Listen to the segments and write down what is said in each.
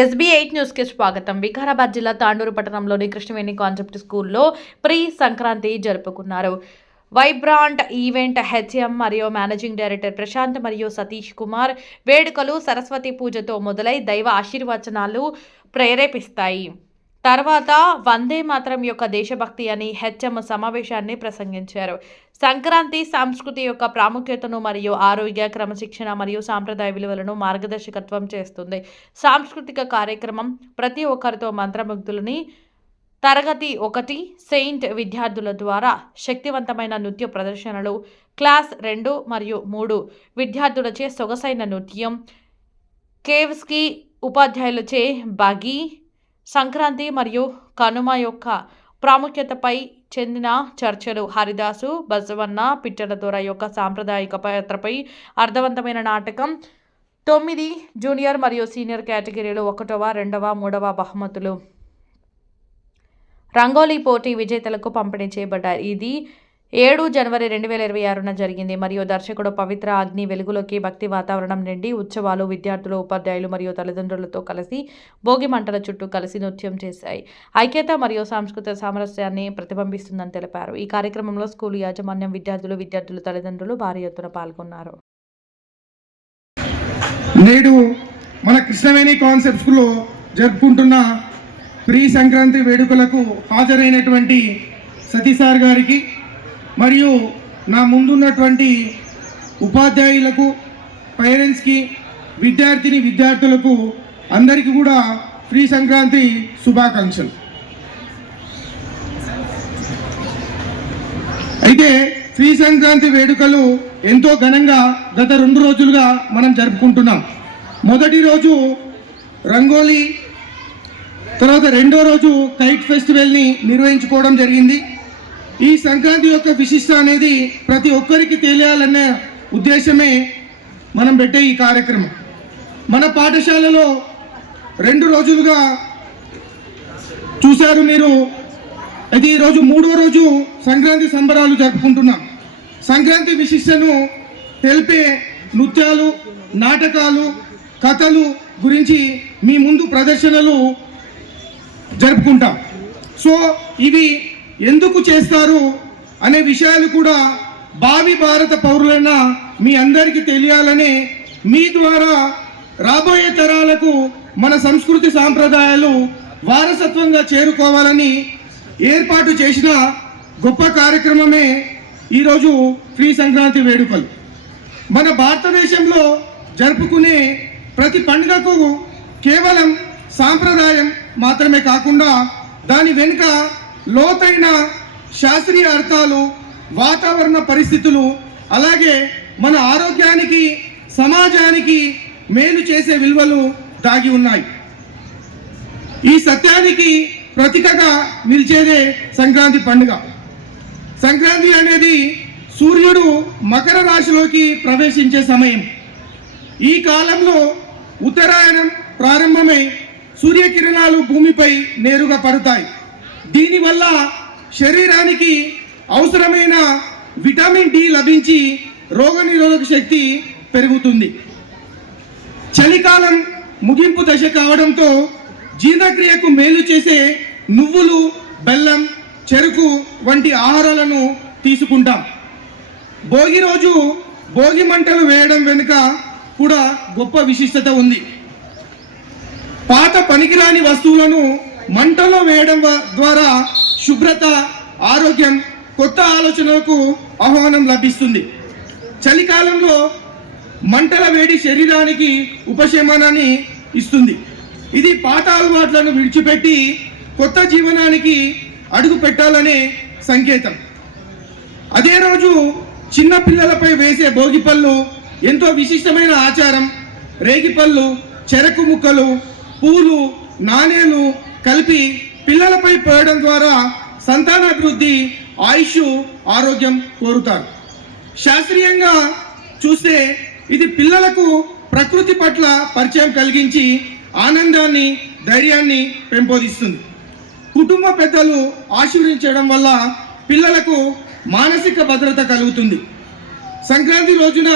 SB8 న్యూస్కి స్వాగతం. వికారాబాద్ జిల్లా తాండూరు పట్టణంలోని కృష్ణవేణి కాన్సెప్ట్ స్కూల్లో ప్రీ సంక్రాంతి జరుపుకున్నారు. వైబ్రాంట్ ఈవెంట్ హెచ్ఎం మరియు మేనేజింగ్ డైరెక్టర్ ప్రశాంత్ మరియు సతీష్ కుమార్ వేడుకలు సరస్వతి పూజతో మొదలై దైవ ఆశీర్వచనాలు ప్రేరేపిస్తాయి. తర్వాత వందే మాతరం యొక్క దేశభక్తి అని హెచ్ఎం సమావేశాన్ని ప్రసంగించారు. సంక్రాంతి సంస్కృతి యొక్క ప్రాముఖ్యతను మరియు ఆరోగ్య, క్రమశిక్షణ మరియు సాంప్రదాయ విలువలను మార్గదర్శకత్వం చేస్తుంది. సాంస్కృతిక కార్యక్రమం ప్రతి ఒక్కరితో మంత్రముగ్ధులని తరగతి 1 సెయింట్ విద్యార్థుల ద్వారా శక్తివంతమైన నృత్య ప్రదర్శనలు, క్లాస్ 2 మరియు 3 విద్యార్థులచే సొగసైన నృత్యం, కేవ్స్కి ఉపాధ్యాయులచే బగీ, సంక్రాంతి మరియు కనుమ యొక్క ప్రాముఖ్యతపై చెందిన చర్చలు, హరిదాసు, బసవన్న, పిట్టల దొర యొక్క సాంప్రదాయిక పాత్రపై అర్థవంతమైన నాటకం, 9 జూనియర్ మరియు సీనియర్ కేటగిరీలు 1వ, 2వ, 3వ బహుమతులు, రంగోలీ పోటీ విజేతలకు పంపిణీ చేయబడ్డాయి. ఇది 7 జనవరి 2026న జరిగింది మరియు దర్శకుడు పవిత్ర అగ్ని వెలుగులోకి భక్తి వాతావరణం నిండి ఉత్సవాలు విద్యార్థులు, ఉపాధ్యాయులు మరియు తల్లిదండ్రులతో కలిసి భోగి మంటల చుట్టూ కలిసి నృత్యం చేశాయి. ఐక్యత మరియు సాంస్కృతిక సామరస్యాన్ని ప్రతిబింబిస్తుందని తెలిపారు. ఈ కార్యక్రమంలో స్కూలు యాజమాన్యం, విద్యార్థులు తల్లిదండ్రులు భారీ ఎత్తున పాల్గొన్నారు. నేడు మన కృష్ణవేణి కాన్సెప్ట్ స్కూల్లో జరుపుకుంటున్న ప్రీ సంక్రాంతి వేడుకలకు హాజరైనటువంటి సతీష్ సార్ గారికి మరియు నా ముందున్నటువంటి ఉపాధ్యాయులకు, పేరెంట్స్కి, విద్యార్థులకు అందరికీ కూడా ప్రీ సంక్రాంతి శుభాకాంక్షలు. అయితే ప్రీ సంక్రాంతి వేడుకలు ఎంతో ఘనంగా గత 2 రోజులుగా మనం జరుపుకుంటున్నాం. మొదటి రోజు రంగోలీ, తర్వాత 2వ రోజు కైట్ ఫెస్టివల్ని నిర్వహించుకోవడం జరిగింది. ఈ సంక్రాంతి యొక్క విశిష్ట అనేది ప్రతి ఒక్కరికి తెలియాలనే ఉద్దేశమే మనం పెట్టే ఈ కార్యక్రమం. మన పాఠశాలలో 2 రోజులుగా చూశారు మీరు. అయితే ఈరోజు 3వ రోజు సంక్రాంతి సంబరాలు జరుపుకుంటున్నాం. సంక్రాంతి విశిష్టను తెలిపే నృత్యాలు, నాటకాలు, కథలు గురించి మీ ముందు ప్రదర్శనలు జరుపుకుంటాం. సో ఇవి ఎందుకు చేస్తారు అనే విషయాలు కూడా భావి భారత పౌరులైన మీ అందరికీ తెలియాలని, మీ ద్వారా రాబోయే తరాలకు మన సంస్కృతి సాంప్రదాయాలు వారసత్వంగా చేరుకోవాలని ఏర్పాటు చేసిన గొప్ప కార్యక్రమమే ఈరోజు ప్రీ సంక్రాంతి వేడుకలు. మన భారతదేశంలో జరుపుకునే ప్రతి పండుగకు కేవలం సాంప్రదాయం మాత్రమే కాకుండా దాని వెనుక లోతైన శాస్త్రీయ అర్థాలు, వాతావరణ పరిస్థితులు, అలాగే మన ఆరోగ్యానికి, సమాజానికి మేలు చేసే విలువలు దాగి ఉన్నాయి. ఈ సత్యానికి ప్రతీకగా నిలిచేదే సంక్రాంతి పండుగ. సంక్రాంతి అనేది సూర్యుడు మకర రాశిలోకి ప్రవేశించే సమయం. ఈ కాలంలో ఉత్తరాయణం ప్రారంభమై సూర్యకిరణాలు భూమిపై నేరుగా పడతాయి. దీనివల్ల శరీరానికి అవసరమైన విటమిన్ డి లభించి రోగనిరోధక శక్తి పెరుగుతుంది. చలికాలం ముగింపు దశ కావడంతో జీర్ణక్రియకు మేలు చేసే నువ్వులు, బెల్లం, చెరుకు వంటి ఆహారాలను తీసుకుంటాం. భోగి రోజు భోగి మంటలు వేయడం వెనుక కూడా గొప్ప విశిష్టత ఉంది. పాత పనికిరాని వస్తువులను మంటలో వేయడం ద్వారా శుభ్రత, ఆరోగ్యం, కొత్త ఆలోచనలకు ఆహ్వానం లభిస్తుంది. చలికాలంలో మంటల వేడి శరీరానికి ఉపశమనాన్ని ఇస్తుంది. ఇది పాత అలవాట్లను విడిచిపెట్టి కొత్త జీవనానికి అడుగు పెట్టాలనే సంకేతం. అదే రోజు చిన్న పిల్లలపై వేసే భోగిపళ్ళు ఎంతో విశిష్టమైన ఆచారం. రేగిపళ్ళు, చెరకు ముక్కలు, పూలు, నాణేలు కలిపి పిల్లలపై పోయడం ద్వారా సంతానాభివృద్ధి, ఆయుష్, ఆరోగ్యం కోరుతారు. శాస్త్రీయంగా చూస్తే ఇది పిల్లలకు ప్రకృతి పట్ల పరిచయం కలిగించి ఆనందాన్ని, ధైర్యాన్ని పెంపొందిస్తుంది. కుటుంబ పెద్దలు ఆశీర్వదించడం వల్ల పిల్లలకు మానసిక భద్రత కలుగుతుంది. సంక్రాంతి రోజున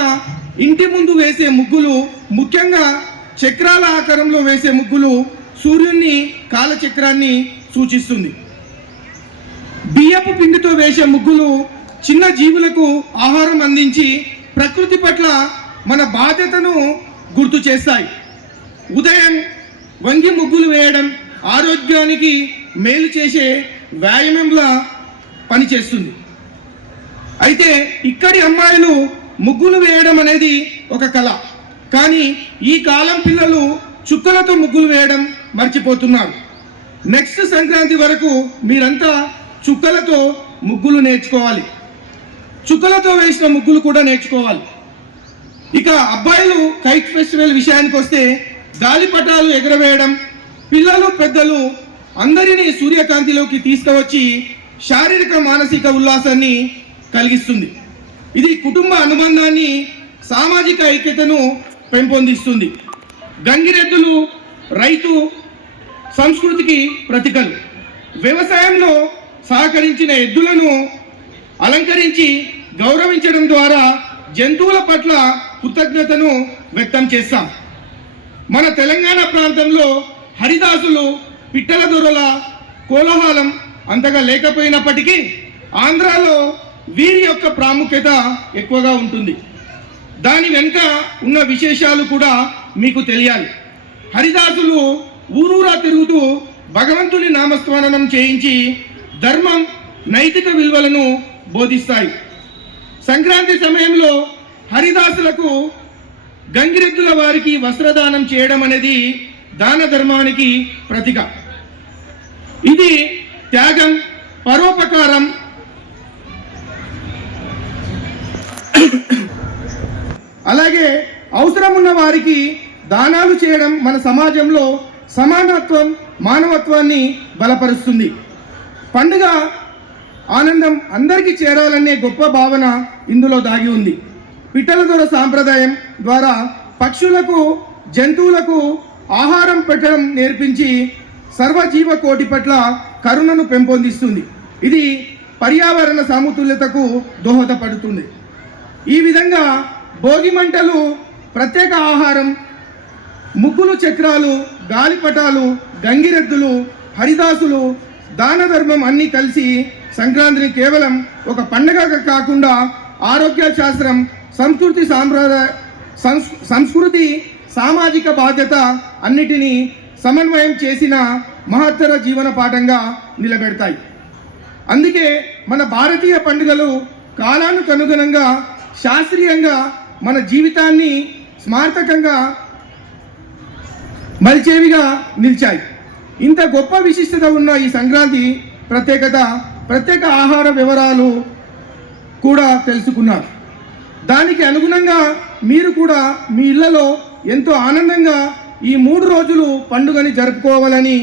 ఇంటి ముందు వేసే ముగ్గులు ముఖ్యంగా చక్రాల ఆకారంలో వేసే ముగ్గులు సూర్యుని కాలచక్రాన్ని సూచిస్తుంది. బియ్యపు పిండితో వేసే ముగ్గులు చిన్న జీవులకు ఆహారం అందించి ప్రకృతి పట్ల మన బాధ్యతను గుర్తు చేస్తాయి. ఉదయం వంగి ముగ్గులు వేయడం ఆరోగ్యానికి మేలు చేసే వ్యాయామంలా పనిచేస్తుంది. అయితే ఇక్కడి అమ్మాయిలు ముగ్గులు వేయడం అనేది ఒక కళ, కానీ ఈ కాలం పిల్లలు చుక్కలతో ముగ్గులు వేయడం మర్చిపోతున్నారు. నెక్స్ట్ సంక్రాంతి వరకు మీరంతా చుక్కలతో ముగ్గులు నేర్చుకోవాలి, చుక్కలతో వేసిన ముగ్గులు కూడా నేర్చుకోవాలి. ఇక అబ్బాయిలు కైట్ ఫెస్టివల్ విషయానికి వస్తే గాలిపటాలు ఎగరవేయడం పిల్లలు పెద్దలు అందరినీ సూర్యకాంతిలోకి తీసుకువచ్చి శారీరక మానసిక ఉల్లాసాన్ని కలిగిస్తుంది. ఇది కుటుంబ అనుబంధాన్ని సామాజిక ఐక్యతను పెంపొందిస్తుంది. గంగిరెద్దులు రైతు సంస్కృతికి ప్రతీకలు. వ్యవసాయంలో సహకరించిన ఎద్దులను అలంకరించి గౌరవించడం ద్వారా జంతువుల పట్ల కృతజ్ఞతను వ్యక్తం చేస్తాం. మన తెలంగాణ ప్రాంతంలో హరిదాసులు పిట్టల దొరల కోలాహలం అంతగా లేకపోయినప్పటికీ ఆంధ్రాలో వీరి యొక్క ప్రాముఖ్యత ఎక్కువగా ఉంటుంది. దాని వెనుక ఉన్న విశేషాలు కూడా మీకు తెలియాలి. హరిదాసులు ఊరూరా తిరుగుతూ భగవంతుని నామస్మరణం చేయించి ధర్మం నైతిక విలువలను బోధిస్తాయి. సంక్రాంతి సమయంలో హరిదాసులకు గంగిరెద్దుల వారికి వస్త్రదానం చేయడం అనేది దాన ధర్మానికి ప్రతీక. ఇది త్యాగం, పరోపకారం, అలాగే అవసరం ఉన్న వారికి దానాలు చేయడం మన సమాజంలో సమానత్వం, మానవత్వాన్ని బలపరుస్తుంది. పండుగ ఆనందం అందరికీ చేరాలనే గొప్ప భావన ఇందులో దాగి ఉంది. పిట్టల దొర సాంప్రదాయం ద్వారా పక్షులకు, జంతువులకు ఆహారం పెట్టడం నేర్పించి సర్వజీవ కోటి పట్ల కరుణను పెంపొందిస్తుంది. ఇది పర్యావరణ సమతుల్యతకు దోహదపడుతుంది. ఈ విధంగా భోగి మంటలు, ప్రత్యేక ఆహారం, ముగ్గులు, చక్రాలు, గాలిపటాలు, గంగిరెద్దులు, హరిదాసులు, దాన ధర్మం అన్నీ కలిసి సంక్రాంతిని కేవలం ఒక పండుగగా కాకుండా ఆరోగ్య శాస్త్రం, సంస్కృతి, సామాజిక బాధ్యత అన్నిటినీ సమన్వయం చేసిన మహత్తర జీవన పాఠంగా నిలబెడతాయి. అందుకే మన భారతీయ పండుగలు కాలానికి అనుగుణంగా, శాస్త్రీయంగా మన జీవితాన్ని స్మారకంగా మలిచేవిగా నిలిచాయి. ఇంత గొప్ప విశిష్టత ఉన్న ఈ సంక్రాంతి ప్రత్యేక ఆహార వివరాలు కూడా తెలుసుకున్నారు. దానికి అనుగుణంగా మీరు కూడా మీ ఇళ్లలో ఎంతో ఆనందంగా ఈ 3 రోజులు పండుగని జరుపుకోవాలని,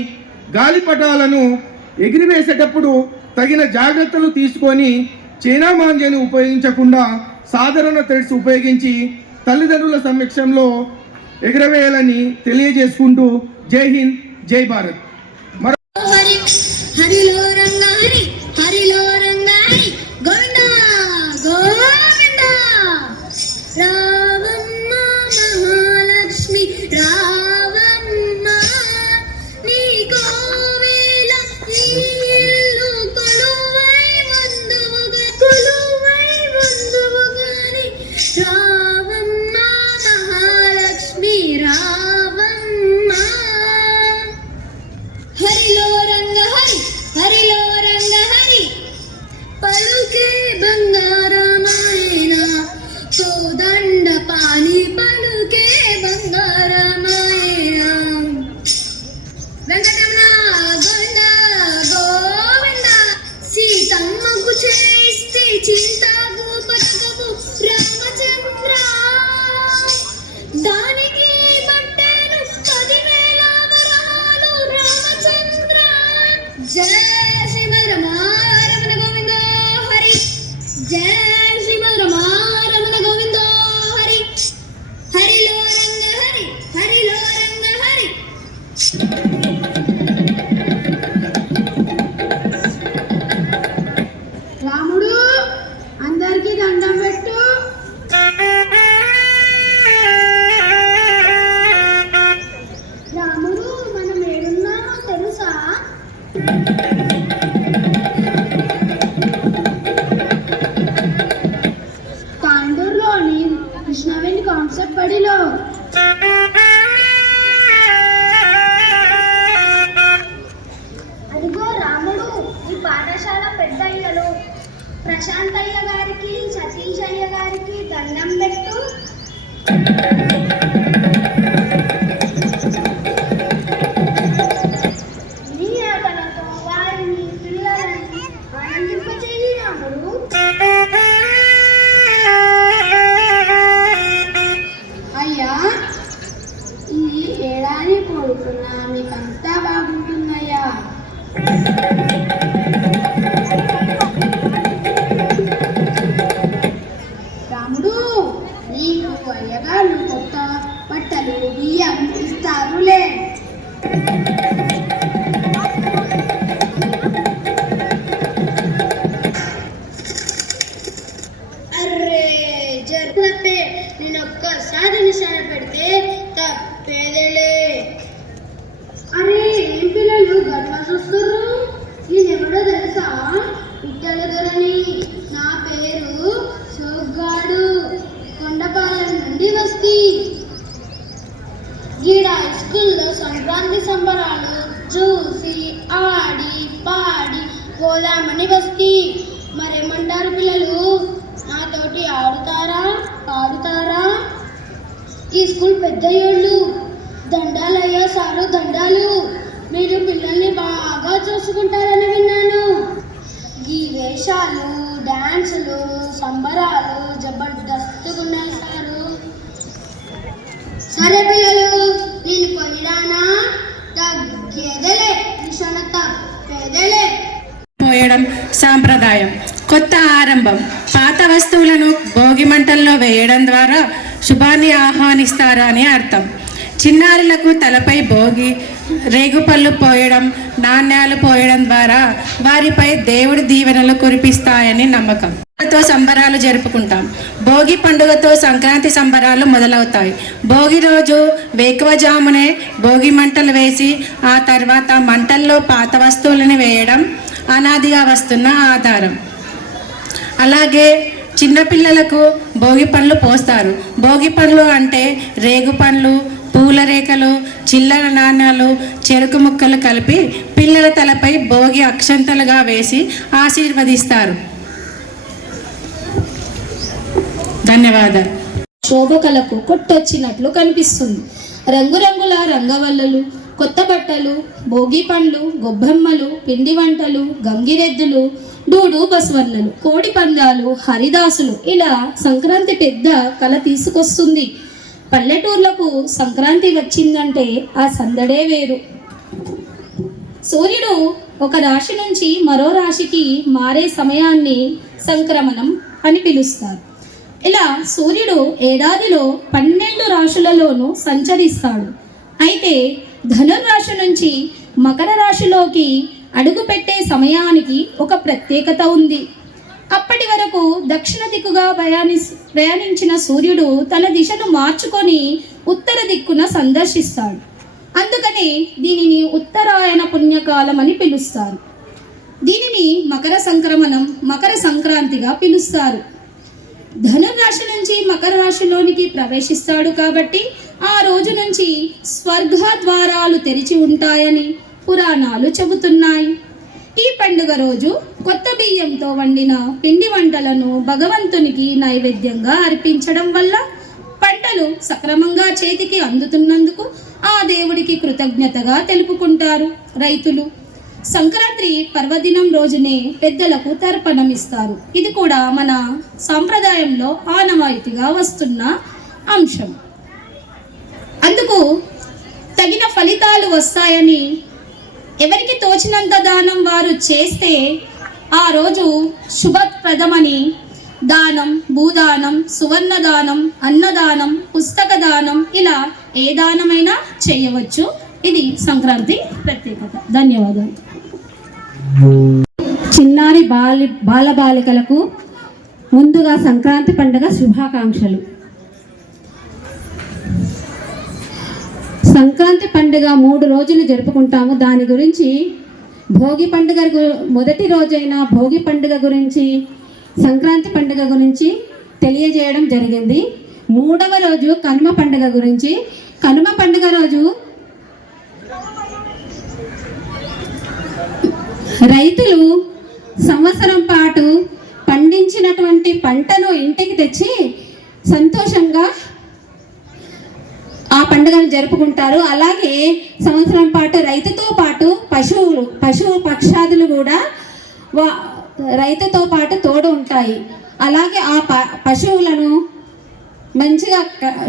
గాలిపటాలను ఎగిరివేసేటప్పుడు తగిన జాగ్రత్తలు తీసుకొని చైనా మాంజాన్ని ఉపయోగించకుండా సాధారణ థ్రెడ్స్ ఉపయోగించి తల్లిదండ్రుల సమక్షంలో ఎగరవేయాలని తెలియజేసుకుంటూ జై హింద్, జై భారత్. హరిలో రంగారి, హరిలో రంగారి, గోవింద గోవింద. రావమ్మ మహాలక్ష్మి రావమ్మ, నీ కోవెల నీ ఇల్లు కొలువై వందువుగాని. రావమ్మ మహాలక్ష్మి రావమ్మ. హరిలో రంగ హరి, హరిలో రంగ హరి, పలుకే బంగారమాయన, కోదండ పాని పలుకే బంగారమాయన. వెంకటరమణ గోవింద గోవింద. సీతమ్మకు చేస్తే చింతాకు పథకము రామచంద్ర, దానికి పట్టెను 10,000 వరాలు రామచంద్ర. జయ శ్రీమద్రమారమణ గోవింద హరి, జయ శ్రీమద్రమారమణ గోవింద హరి. హరిలో రంగ హరి, హరి కాన్సెప్ట్ బడిలో. అదిగో రాముడు, ఈ పాఠశాల పెద్దయ్యలు ప్రశాంతయ్య గారికి, సతీష్ అయ్య గారికి దండం పెట్టు. నీ ఆటలతో వారిని పిల్లలని ఆనందింపచేయి రాముడు. అయ్యా, ఈ ఏడాది కోరుకున్నా మీకంతా బాగుంటుందయ్యా. రాముడు, నీకు అయ్యగారు కొత్త బట్టలు బియ్యం ఇస్తారులే. అర్రే జరుగుతే నేను ఒక్కసారి నిశాన పెడితే తప్పేదేలే. అరే ఏం పిల్లలు గట్లా చూస్తుర్రు? నేనెవడో తెలుసా? ఇద్దరు దొరని. నా పేరు సోగ్గాడు, కొండపాలెం నుండి వస్తీ. గీడ స్కూల్లో సంక్రాంతి సంబరాలు చూసి ఆడి పాడి పోదామని వస్తీ. మరేమంటారు పిల్లలు? నాతోటి ఆడుతారా, పాడుతారా? ఈ స్కూల్ పెద్దయ్యోళ్ళు. దండాలయ్యా సారు, దండాలు. మీరు పిల్లల్ని బాగా చూసుకుంటారని విన్నాను. ఈ వేషాలు, డాన్సులు, సంబరాలు జబర్దస్తుగా ఉన్నాయి సారు. సరే పిల్లలు, నేను పోయిరానా? తగ్గేదేలే, నిశాన తప్పేదేలే. పోయడం సాంప్రదాయం. కొత్త ఆరంభం. పాత వస్తువులను భోగి మంటల్లో వేయడం ద్వారా శుభాన్ని ఆహ్వానిస్తారు అని అర్థం. చిన్నారులకు తలపై భోగి రేగుపళ్ళు పోయడం, నాణ్యాలు పోయడం ద్వారా వారిపై దేవుడి దీవెనలు కురిపిస్తాయని నమ్మకం. తో సంబరాలు జరుపుకుంటాం. భోగి పండుగతో సంక్రాంతి సంబరాలు మొదలవుతాయి. భోగి రోజు వేకువజామునే భోగి మంటలు వేసి ఆ తర్వాత మంటల్లో పాత వస్తువులను వేయడం అనాదిగా వస్తున్న ఆధారం. అలాగే చిన్నపిల్లలకు భోగి పండ్లు పోస్తారు. భోగి పండ్లు అంటే రేగు పండ్లు, పూల రేఖలు, చిల్లర నాణ్యాలు, చెరుకు ముక్కలు కలిపి పిల్లల తలపై భోగి అక్షంతలుగా వేసి ఆశీర్వదిస్తారు. ధన్యవాదాలు. శోభకలకు కొట్టొచ్చినట్లు కనిపిస్తుంది. రంగురంగుల రంగవల్లులు, కొత్త బట్టలు, భోగి పండ్లు, గొబ్బెమ్మలు, పిండి వంటలు, గంగిరెద్దులు, డూడు బసవన్నలు, కోడి పందాలు, హరిదాసులు, ఇలా సంక్రాంతి పెద్ద కళ తీసుకొస్తుంది. పల్లెటూర్లకు సంక్రాంతి వచ్చిందంటే ఆ సందడే వేరు. సూర్యుడు ఒక రాశి నుంచి మరో రాశికి మారే సమయాన్ని సంక్రమణం అని పిలుస్తారు. ఇలా సూర్యుడు ఏడాదిలో 12 రాశులలోనూ సంచరిస్తాడు. అయితే ధనుర్రాశి నుంచి మకర రాశిలోకి అడుగుపెట్టే సమయానికి ఒక ప్రత్యేకత ఉంది. అప్పటి వరకు దక్షిణ దిక్కుగా ప్రయాణించిన సూర్యుడు తన దిశను మార్చుకొని ఉత్తర దిక్కున సందర్శిస్తాడు. అందుకని దీనిని ఉత్తరాయణ పుణ్యకాలం అని పిలుస్తారు. దీనిని మకర సంక్రమణం, మకర సంక్రాంతిగా పిలుస్తారు. ధనుర్రాశి నుంచి మకర రాశిలోనికి ప్రవేశిస్తాడు కాబట్టి ఆ రోజు నుంచి స్వర్గ ద్వారాలు తెరిచి ఉంటాయని పురాణాలు చెబుతున్నాయి. ఈ పండుగ రోజు కొత్త బియ్యంతో వండిన పిండి వంటలను భగవంతునికి నైవేద్యంగా అర్పించడం వల్ల పంటలు సక్రమంగా చేతికి అందుతున్నందుకు ఆ దేవుడికి కృతజ్ఞతగా తెలుపుకుంటారు రైతులు. సంక్రాంతి పర్వదినం రోజునే పెద్దలకు తర్పణం ఇస్తారు. ఇది కూడా మన సాంప్రదాయంలో ఆనవాయితీగా వస్తున్న అంశం. అందుకు తగిన ఫలితాలు వస్తాయని ఎవరికి తోచినంత దానం వారు చేస్తే ఆ రోజు శుభప్రదమని దానం, భూదానం, సువర్ణ దానం, అన్నదానం, పుస్తక దానం, ఇలా ఏ దానమైనా చేయవచ్చు. ఇది సంక్రాంతి ప్రత్యేకత. ధన్యవాదాలు. చిన్నారి బాలబాలికలకు ముందుగా సంక్రాంతి పండుగ శుభాకాంక్షలు. సంక్రాంతి పండుగ 3 రోజులు జరుపుకుంటాము. దాని గురించి భోగి పండుగ మొదటి రోజైన భోగి పండుగ గురించి, సంక్రాంతి పండుగ గురించి తెలియజేయడం జరిగింది. మూడవ రోజు కనుమ పండుగ గురించి. కనుమ పండుగ రోజు రైతులు సంవత్సరం పాటు పండించినటువంటి పంటను ఇంటికి తెచ్చి సంతోషంగా ఆ పండుగను జరుపుకుంటారు. అలాగే సంవత్సరం పాటు రైతుతో పాటు పశువు పక్షాదులు కూడా రైతుతో పాటు తోడు ఉంటాయి. అలాగే ఆ పశువులను మంచిగా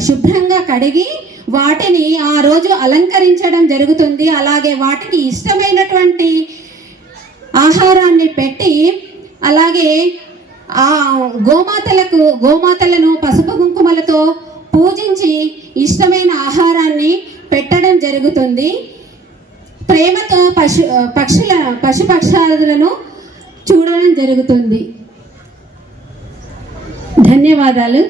శుభ్రంగా కడిగి వాటిని ఆ రోజు అలంకరించడం జరుగుతుంది. అలాగే వాటికి ఇష్టమైనటువంటి ఆహారాన్ని పెట్టి, అలాగే ఆ గోమాతలను పసుపు కుంకుమలతో పూజించి ఇష్టమైన ఆహారాన్ని పెట్టడం జరుగుతుంది. ప్రేమతో పశుపక్షాదులను చూడడం జరుగుతుంది. ధన్యవాదాలు.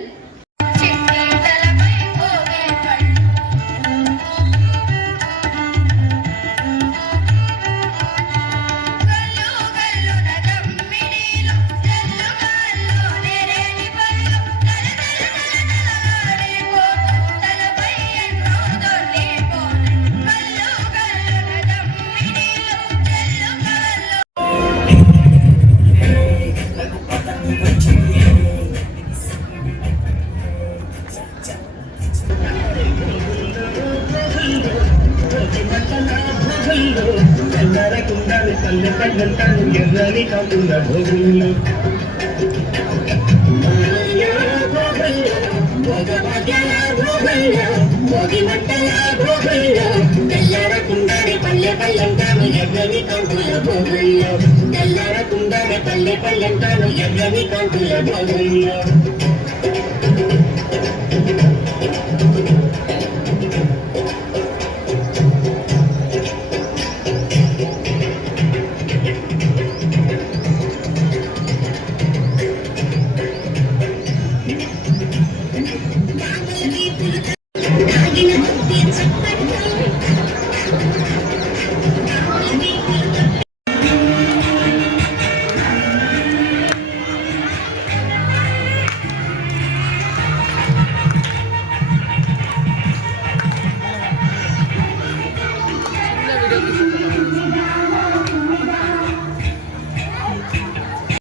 పల్లె పల్లెంటాను ఎర్రని కాకుండా భోగుల్లో భోగి మంటల భోగుల్లో తెల్లరకుండానే పల్లె పల్లెంటాను ఎర్రని కాంతుల భోగుల్లో తెల్లరకుండానే పల్లె పల్లెంటాను ఎర్రని కాంతుల భోగుల్లో